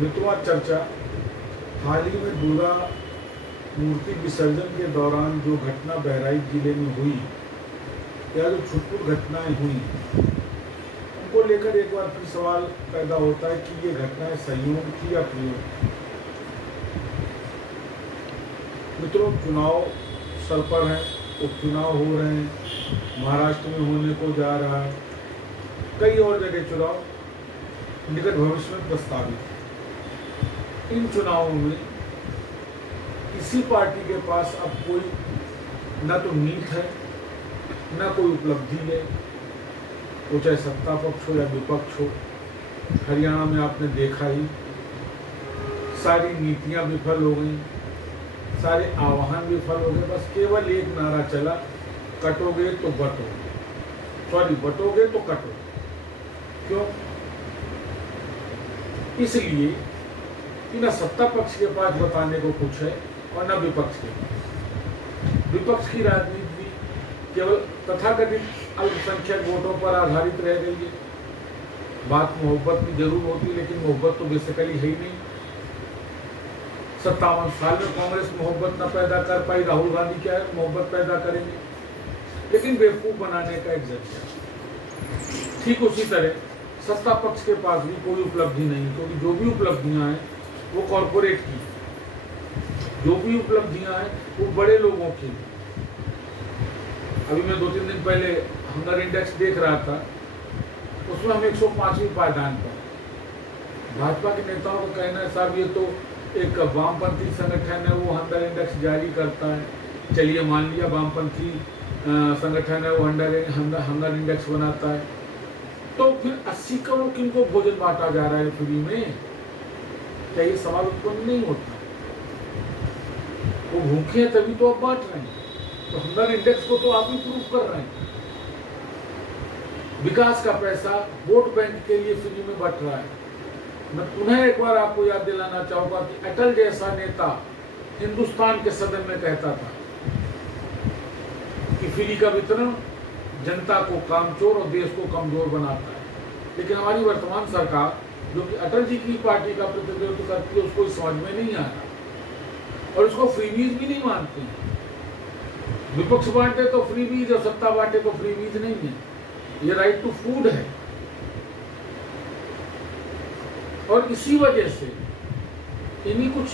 मित्रों, चर्चा हाल ही में दुर्गा मूर्ति विसर्जन के दौरान जो घटना बहराइच जिले में हुई या जो छुटपुट घटनाएं हुई उनको लेकर एक बार फिर सवाल पैदा होता है कि ये घटनाएं संयोग थी या प्रयोग। मित्रों, चुनाव सर पर है, उपचुनाव हो रहे हैं, महाराष्ट्र में होने को जा रहा है, कई और जगह चुनाव निकट भविष्य में प्रस्तावित है। इन चुनावों में किसी पार्टी के पास अब कोई न तो नीत है न कोई उपलब्धि है, वो चाहे सत्ता पक्ष हो या विपक्ष हो। हरियाणा में आपने देखा ही, सारी नीतियां विफल हो गई, सारे आह्वान विफल हो गए। बस केवल एक नारा चला, कटोगे तो बटोगे, बटोगे तो कटोगे। क्यों? इसलिए कि न सत्ता पक्ष के पास बताने को कुछ है और न विपक्ष के पास। विपक्ष की राजनीति भी केवल तथाकथित अल्पसंख्यक वोटों पर आधारित रह गई है। बात मोहब्बत की जरूर होती है, लेकिन मोहब्बत तो बेसिकली है ही नहीं। 57 साल में कांग्रेस मोहब्बत न पैदा कर पाई, राहुल गांधी क्या है मोहब्बत पैदा करेंगे, लेकिन बेवकूफ बनाने का एक जरिया। ठीक उसी तरह सत्ता पक्ष के पास भी कोई उपलब्धि नहीं, क्योंकि जो भी उपलब्धियां हैं वो कॉरपोरेट की, जो भी उपलब्धियां हैं वो बड़े लोगों की। अभी मैं 2-3 दिन पहले हंगर इंडेक्स देख रहा था, उसमें हम 105वीं पायदान पर। भाजपा के नेताओं का कहना है साहब ये तो एक वामपंथी संगठन है, वो हंगर इंडेक्स जारी करता है। चलिए मान लिया वामपंथी संगठन है, वो हंगर इंडेक्स बनाता है, तो फिर 80 करोड़ किनको भोजन बांटा जा रहा है फ्री में? क्या ये सवाल उत्पन्न नहीं होता? वो भूखे हैं तभी तो आप बांट रहे हैं, तो हंगर इंडेक्स को तो आप ही प्रूव कर रहे हैं। विकास का पैसा वोट बैंक के लिए फ्री में बट रहा है। मैं पुनः एक बार आपको याद दिलाना चाहूंगा कि अटल जैसा नेता हिंदुस्तान के सदन में कहता था कि फ्री का वितरण जनता को कामचोर और देश को कमजोर बनाता है। लेकिन हमारी वर्तमान सरकार, जो कि अटल जी की पार्टी का प्रतिनिधित्व करती है, उसको समझ में नहीं आ रहा और उसको फ्रीबीज भी नहीं मानती। विपक्ष बांटे तो फ्रीबीज और सत्ता बांटे तो फ्रीबीज नहीं है। ये राइट टू फूड है, और इसी वजह से इन्हीं कुछ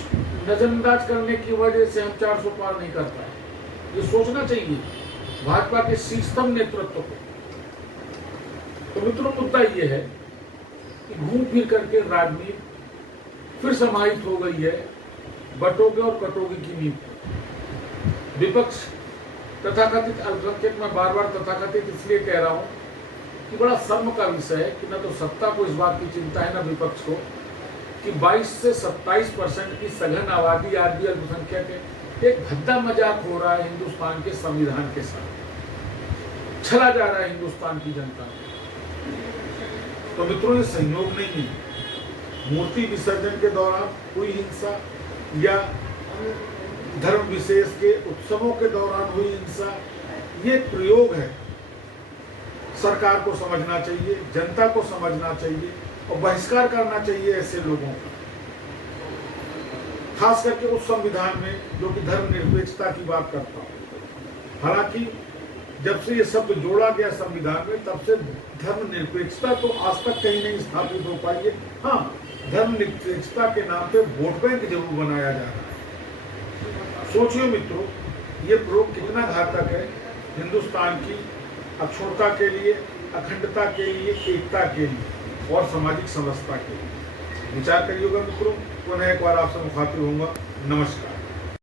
नजरअंदाज करने की वजह से हम 400 पार नहीं कर पाए। ये सोचना चाहिए भाजपा के शीर्षतम नेतृत्व को। तो मित्रों, मुद्दा ये है कि घूम फिर करके राजनीति फिर समाहित हो गई है बटोगे और कटोगे की नींव पर। विपक्ष तथाकथित अल्पसंख्यक, मैं बार बार तथाकथित इसलिए कह रहा हूं कि बड़ा शर्म का विषय है कि न तो सत्ता को इस बात की चिंता है, न विपक्ष को, कि 22 से 27% की सघन आबादी आज भी अल्पसंख्यक है। एक भद्दा मजाक हो रहा है हिंदुस्तान के संविधान के साथ, छला जा रहा है हिंदुस्तान की जनता। तो मित्रों, ये संयोग नहीं है। मूर्ति विसर्जन के दौरान हुई हिंसा या धर्म विशेष के उत्सवों के दौरान हुई हिंसा, ये प्रयोग है। सरकार को समझना चाहिए, जनता को समझना चाहिए और बहिष्कार करना चाहिए ऐसे लोगों का, खास करके उस संविधान में जो कि धर्मनिरपेक्षता की बात करता हूं। हालांकि जब से ये शब्द जोड़ा गया संविधान में, तब से धर्मनिरपेक्षता तो आज तक कहीं नहीं स्थापित हो पाई है। हाँ, धर्मनिरपेक्षता के नाम पे वोट बैंक जरूर बनाया जा रहा है। सोचिए मित्रों, ये प्रयोग कितना घातक है हिंदुस्तान की अक्षुण्णता के लिए, अखंडता के लिए, एकता के लिए और सामाजिक समरसता के लिए। विचार करिएगा मित्रों। पुनः एक बार आपसे मुखातिब होऊंगा। नमस्कार।